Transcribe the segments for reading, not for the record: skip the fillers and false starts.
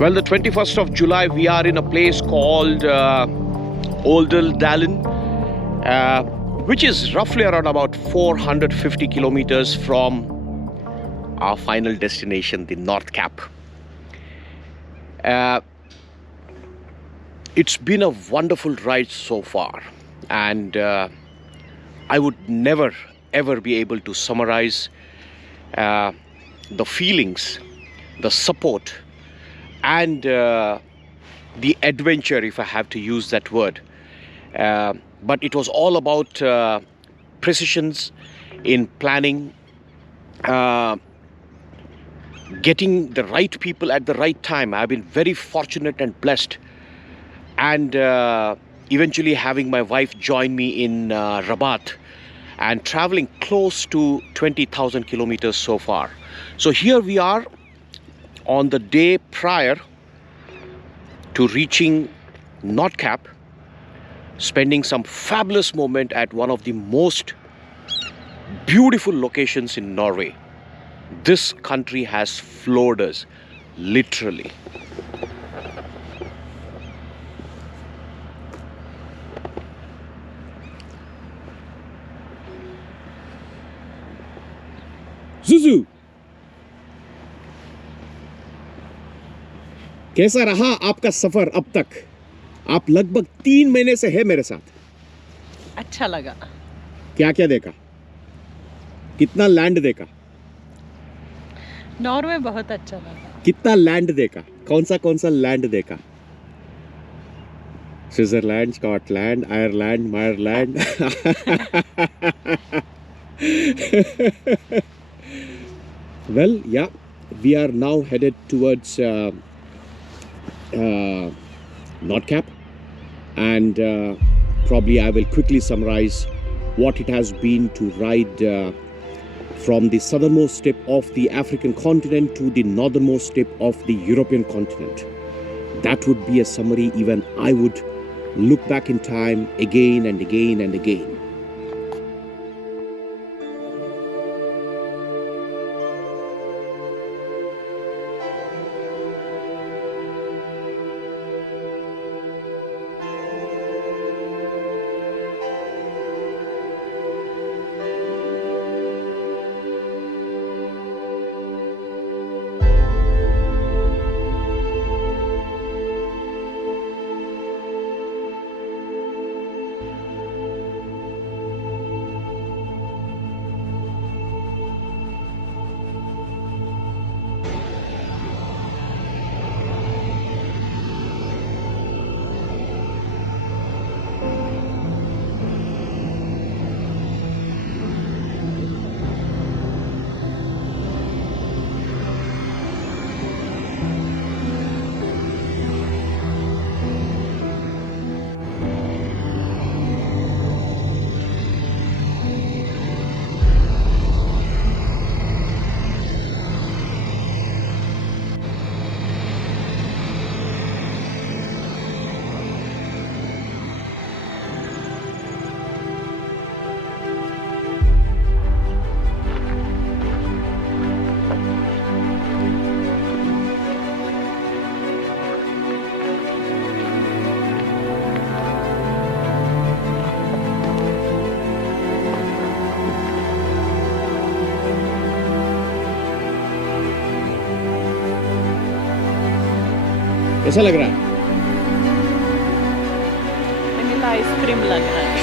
Well, the 21st of July, we are in a place called Oldendalen, which is roughly around about 450 kilometers from our final destination, the Nordkapp. It's been a wonderful ride so far, and I would never ever be able to summarize the feelings, the support, and the adventure, if I have to use that word. But it was all about precisions in planning, getting the right people at the right time. I've been very fortunate and blessed, and eventually having my wife join me in Rabat and traveling close to 20,000 kilometers so far. So here we are on the day prior to reaching Nordkapp, spending some fabulous moment at one of the most beautiful locations in Norway. This country has floored us, literally. ज़ुज़ु, कैसा रहा आपका सफर अब तक? आप लगभग 3 महीने से है मेरे साथ। अच्छा लगा। क्या क्या देखा? कितना लैंड देखा? नॉर्वे बहुत अच्छा लगा। कितना लैंड देखा? कौन सा लैंड देखा? स्विट्जरलैंड, स्कॉटलैंड, आयरलैंड, मायरलैंड। Well, yeah, we are now headed towards Nordkapp, and probably I will quickly summarize what it has been to ride from the southernmost tip of the African continent to the northernmost tip of the European continent. That would be a summary even I would look back in time again and again and again. कैसा लग रहा है? Vanilla ice cream लग रहा है।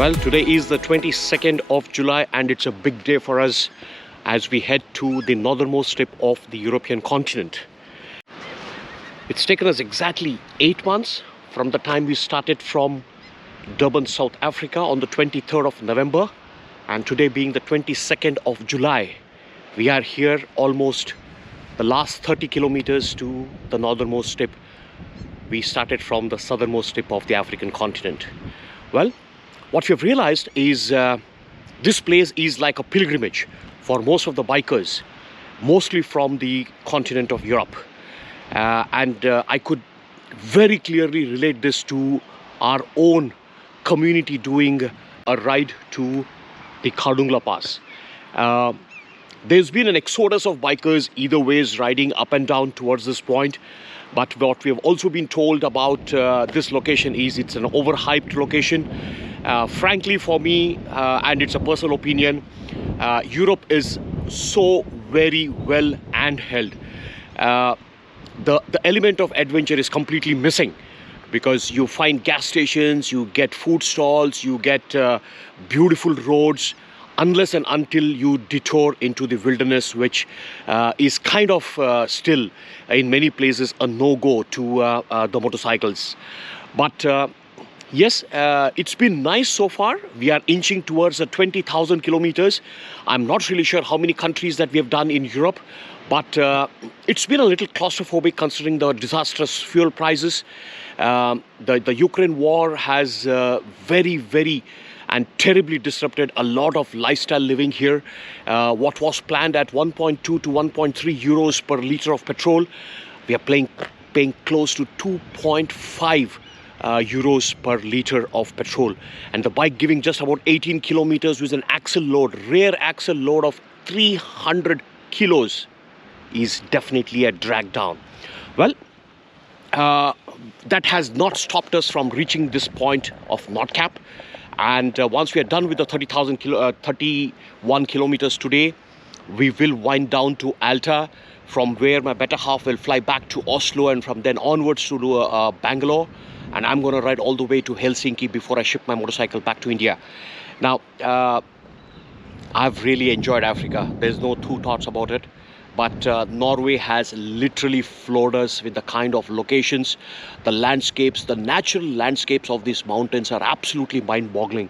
Well, today is the 22nd of July and it's a big day for us as we head to the northernmost tip of the European continent. It's taken us exactly 8 months from the time we started from Durban, South Africa on the 23rd of November, and today being the 22nd of July, we are here almost the last 30 kilometers to the northernmost tip. We started from the southernmost tip of the African continent. Well, what we've realized is this place is like a pilgrimage for most of the bikers, mostly from the continent of Europe. I could very clearly relate this to our own community doing a ride to the 𝐒𝐭𝐮𝐬𝐿 Pass. There's been an exodus of bikers either ways riding up and down towards this point. But what we have also been told about this location is it's an overhyped location. Frankly, for me, and it's a personal opinion, Europe is so very well handheld. The element of adventure is completely missing because you find gas stations, you get food stalls, you get beautiful roads, unless and until you detour into the wilderness, which is kind of still in many places a no-go to the motorcycles. But yes, it's been nice so far. We are inching towards 20,000 kilometers. I'm not really sure how many countries that we have done in Europe, but it's been a little claustrophobic considering the disastrous fuel prices. The Ukraine war has very and terribly disrupted a lot of lifestyle living here. What was planned at 1.2 to 1.3 euros per litre of petrol, we are paying close to 2.5 euros per litre of petrol. And the bike giving just about 18 kilometers with an axle load, rear axle load of 300 kilos is definitely a drag down. Well, that has not stopped us from reaching this point of Nordkapp. And once we are done with the 31 kilometers today, we will wind down to Alta, from where my better half will fly back to Oslo and from then onwards to Bangalore. And I'm going to ride all the way to Helsinki before I ship my motorcycle back to India. Now, I've really enjoyed Africa. There's no two thoughts about it. But Norway has literally floored us with the kind of locations, the landscapes, the natural landscapes of these mountains are absolutely mind-boggling.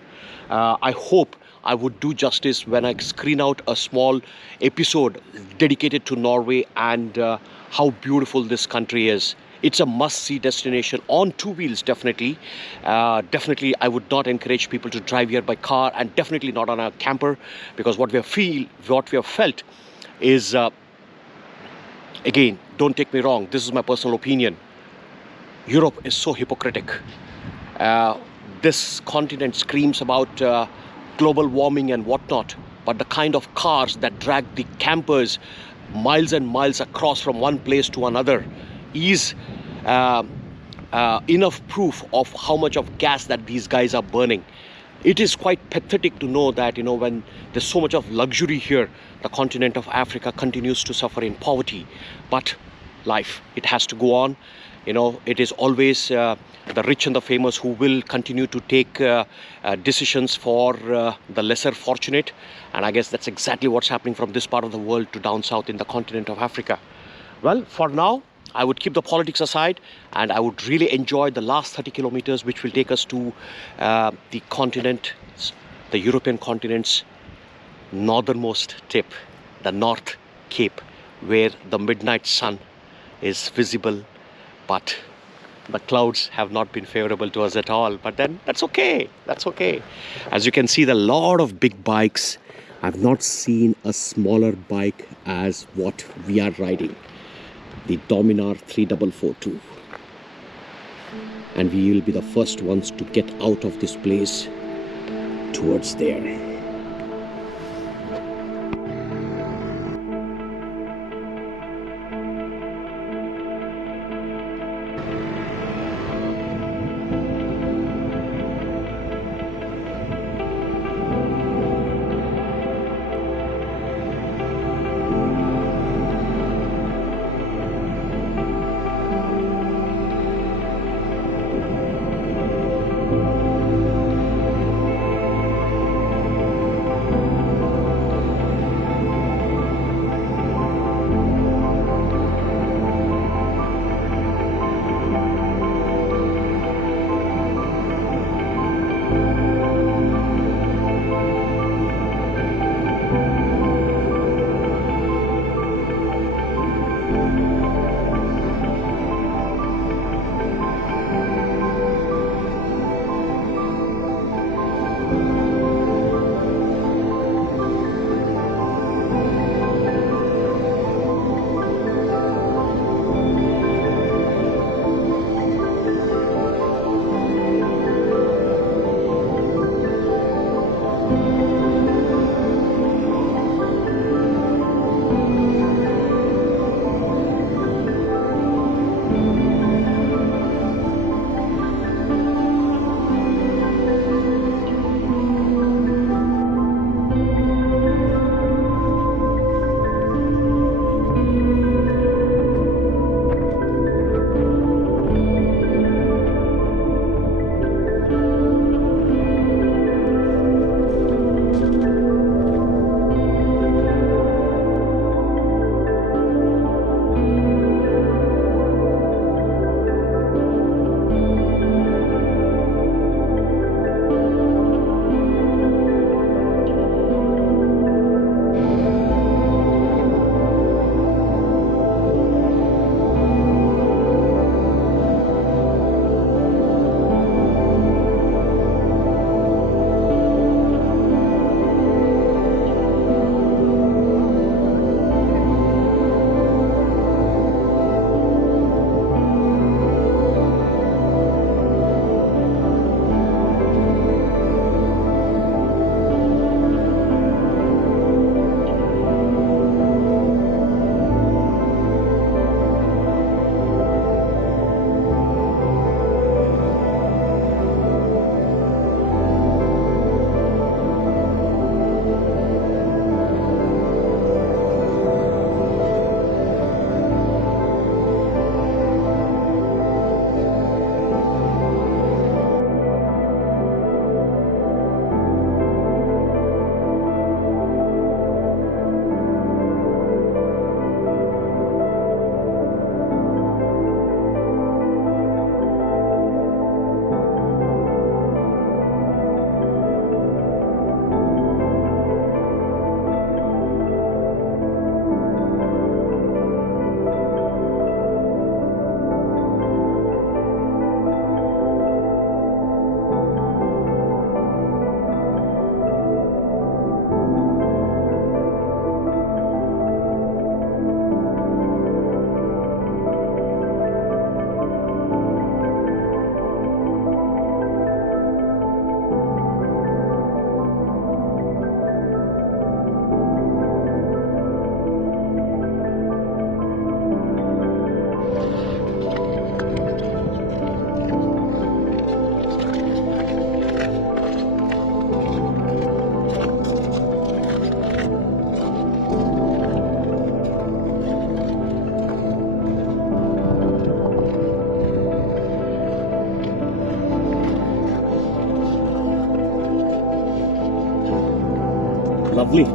I hope I would do justice when I screen out a small episode dedicated to Norway and how beautiful this country is. It's a must-see destination on two wheels, definitely. Definitely, I would not encourage people to drive here by car, and definitely not on a camper, because what we have felt is... Again, don't take me wrong, this is my personal opinion. Europe is so hypocritic. This continent screams about global warming and whatnot, but the kind of cars that drag the campers miles and miles across from one place to another is enough proof of how much of gas that these guys are burning. It is quite pathetic to know that, you know, when there's so much of luxury here, the continent of Africa continues to suffer in poverty. But life, it has to go on. You know, it is always the rich and the famous who will continue to take decisions for the lesser fortunate. And I guess that's exactly what's happening from this part of the world to down south in the continent of Africa. Well, for now, I would keep the politics aside and I would really enjoy the last 30 kilometers, which will take us to the continent, the European continent's northernmost tip, the North Cape, where the midnight sun is visible, but the clouds have not been favorable to us at all. But then that's okay. That's okay. As you can see, there are a lot of big bikes. I've not seen a smaller bike as what we are riding. The Dominar 3442, and we will be the first ones to get out of this place towards there. Lovely.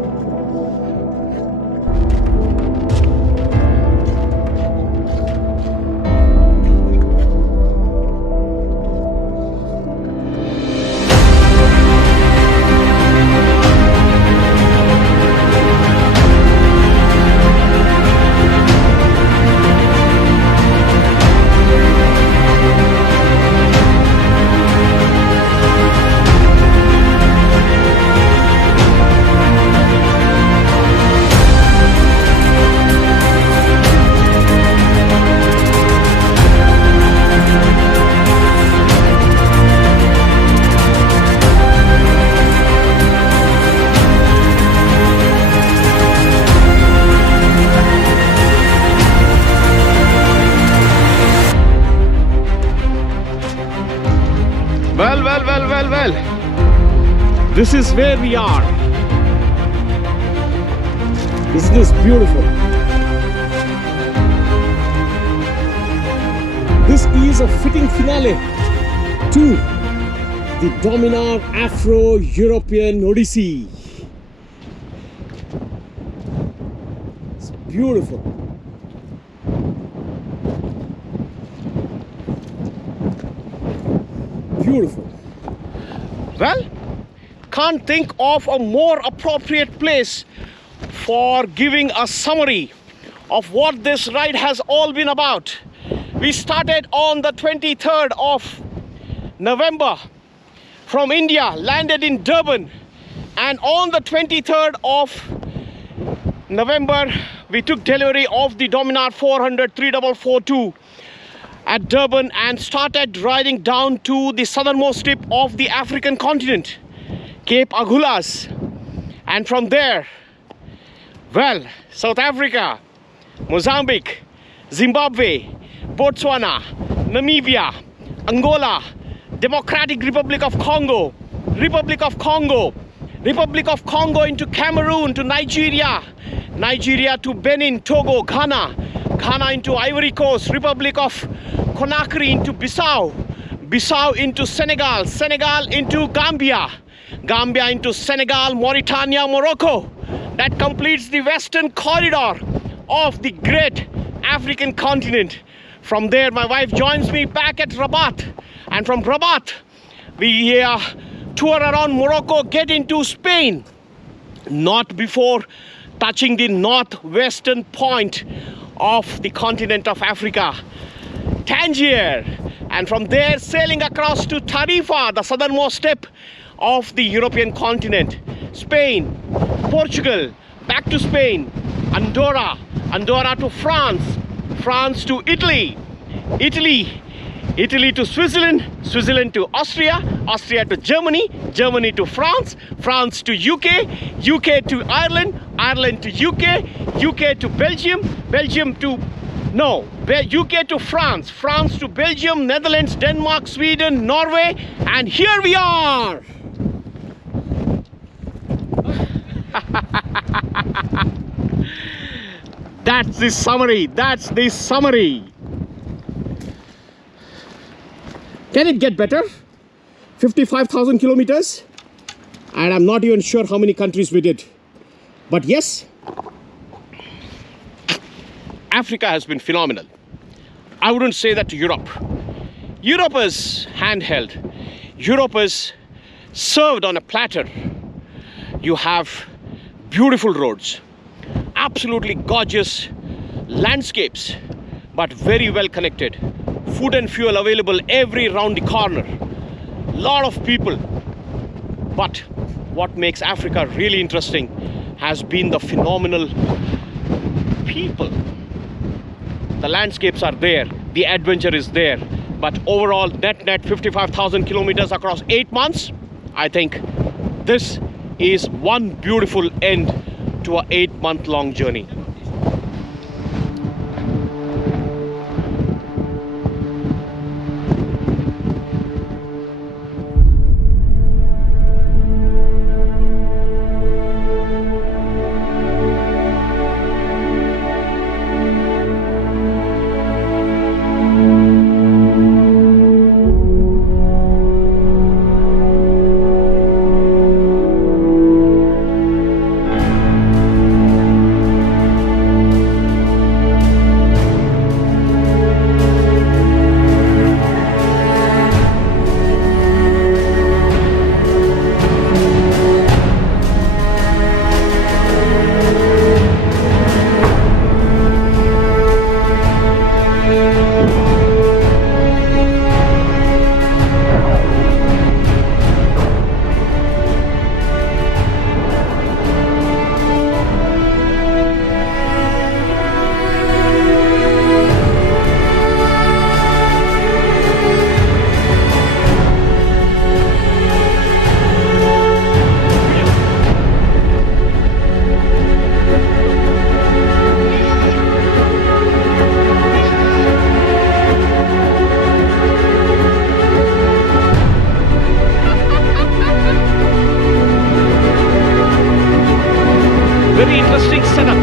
Well. This is where we are. Isn't this beautiful? This is a fitting finale to the Dominar Afro-European Odyssey. It's beautiful. Beautiful. Well, can't think of a more appropriate place for giving a summary of what this ride has all been about. We started on the 23rd of November from India, landed in Durban, and on the 23rd of November we took delivery of the Dominar 400 3442 at Durban and started riding down to the southernmost tip of the African continent, Cape Agulhas, and from there, well, South Africa, Mozambique, Zimbabwe, Botswana, Namibia, Angola, Democratic Republic of Congo, Republic of Congo into Cameroon, to Nigeria to Benin, Togo, Ghana into Ivory Coast, Republic of Conakry into Bissau into Senegal into Gambia into Senegal, Mauritania, Morocco. That completes the western corridor of the great African continent. From there, my wife joins me back at Rabat, and from Rabat we tour around Morocco, get into Spain, not before touching the northwestern point of the continent of Africa, Tangier, and from there sailing across to Tarifa, the southernmost tip of the European continent, Spain, Portugal, back to Spain, Andorra to France to Italy to Switzerland to Austria to Germany to France to UK to Ireland to UK to Belgium UK to France to Belgium, Netherlands, Denmark, Sweden, Norway, and here we are. That's the summary. Can it get better? 55,000 kilometers, and I'm not even sure how many countries we did. But yes, Africa has been phenomenal. I wouldn't say that to Europe. Europe is handheld. Europe is served on a platter. You have beautiful roads, absolutely gorgeous landscapes, but very well connected. Food and fuel available every round the corner. Lot of people. But what makes Africa really interesting has been the phenomenal people. The landscapes are there, the adventure is there, but overall net 55,000 kilometers across 8 months. I think this is one beautiful end to an 8-month-long journey. Very interesting setup.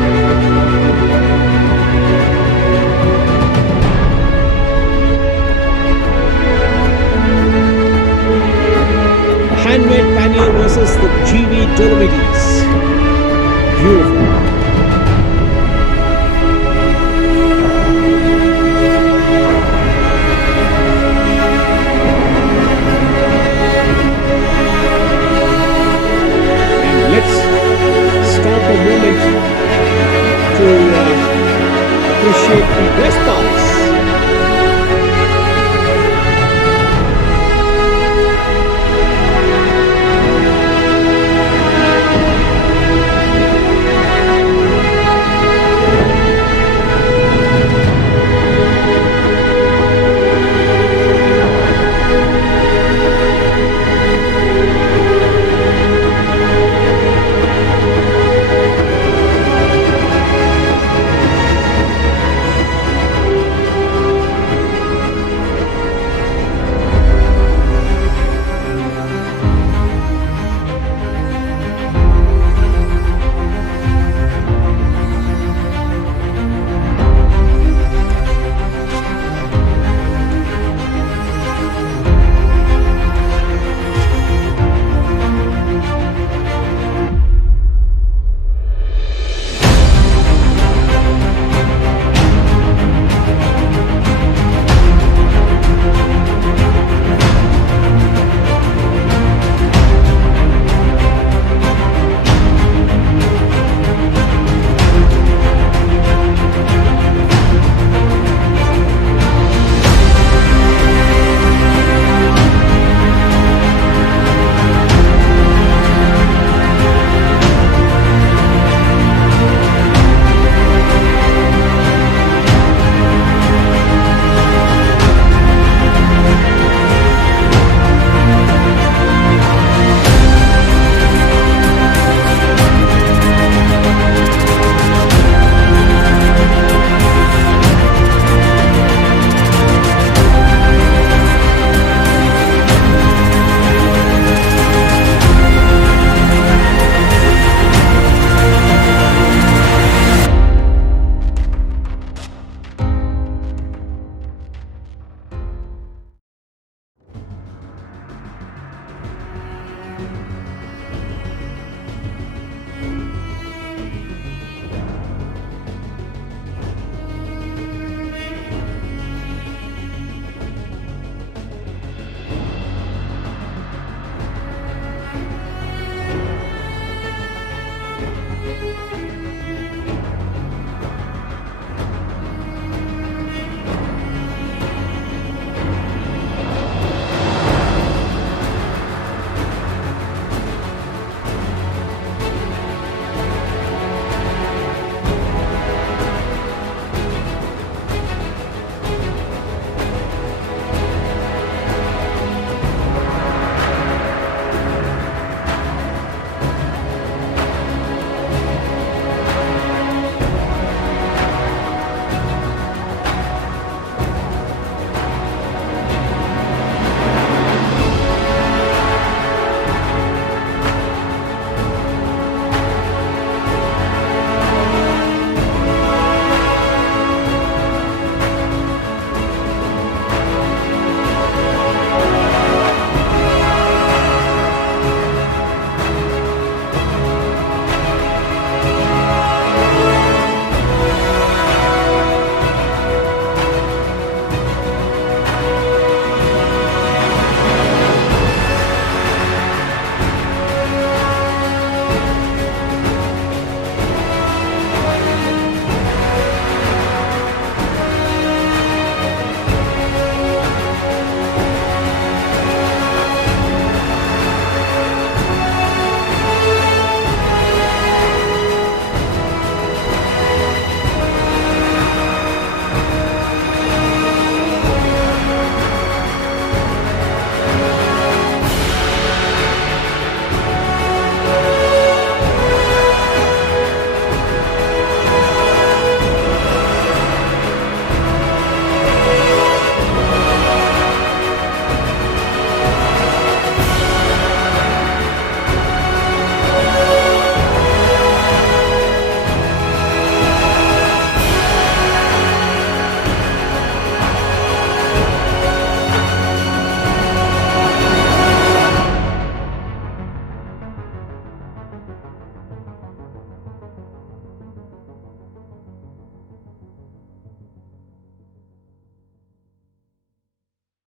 A handmade pannier versus the 𝐠𝐲𝐬 Dolomites. Beautiful. And let's stop a moment to appreciate the best parts.